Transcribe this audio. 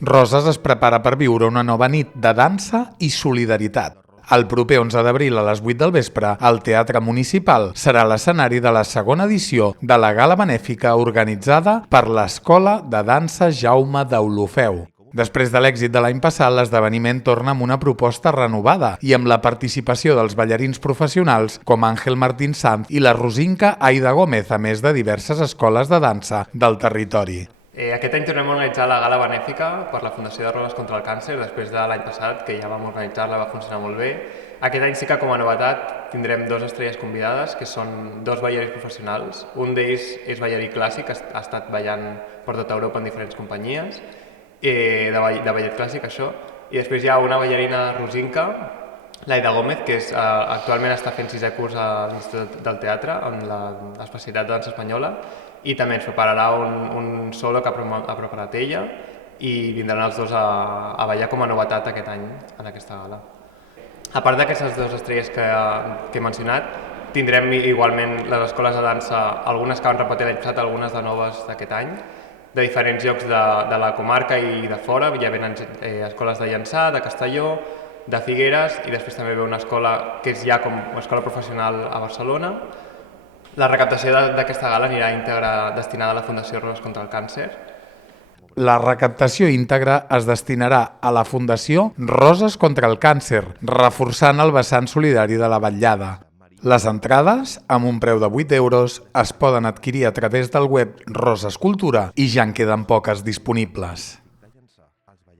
Roses es prepara per viure una nova nit de dansa i solidaritat. El proper 11 d'abril a les 8 del vespre, el Teatre Municipal serà l'escenari de la segona edició de la gala benèfica organitzada per l'Escola de Dansa Jaume d'Olofeu. Després de l'èxit de l'any passat, l'esdeveniment torna amb una proposta renovada i amb la participació dels ballarins professionals com Àngel Martín Sanz i la rosinca Aida Gómez, a més de diverses escoles de dansa del territori. Aquest any tornem a organitzar la gala benèfica per la Fundació de Roses contra el Càncer, després de l'any passat, que ja vam organitzar-la, va funcionar molt bé. Aquest any sí que com a novetat tindrem 2 estrelles convidades, que són 2 ballarins professionals. Un d'ells és ballarí clàssic, ha estat ballant per tota Europa en diferents companyies, de ballet clàssic, això. I després hi ha una ballarina rosinca, l'Aida Gómez, que actualment està fent 6è curs a l'Institut del Teatre, amb l'especialitat de dansa espanyola, i també ens prepararà un solo que ha preparat ella i vindran els dos a ballar com a novetat aquest any en aquesta gala. A part d'aquestes 2 estrelles que he mencionat, tindrem igualment les escoles de dansa, algunes que van repetir l'any passat, algunes de noves d'aquest any, de diferents llocs de la comarca i de fora. Ja venen escoles de Llançà, de Castelló, de Figueres, i després també ve una escola que és ja com una escola professional a Barcelona. La recaptació d'aquesta gala anirà íntegra destinada a la Fundació Roses contra el Càncer. La recaptació íntegra es destinarà a la Fundació Roses contra el Càncer, reforçant el vessant solidari de la vetllada. Les entrades, amb un preu de 8 euros, es poden adquirir a través del web Roses Cultura i ja en queden poques disponibles.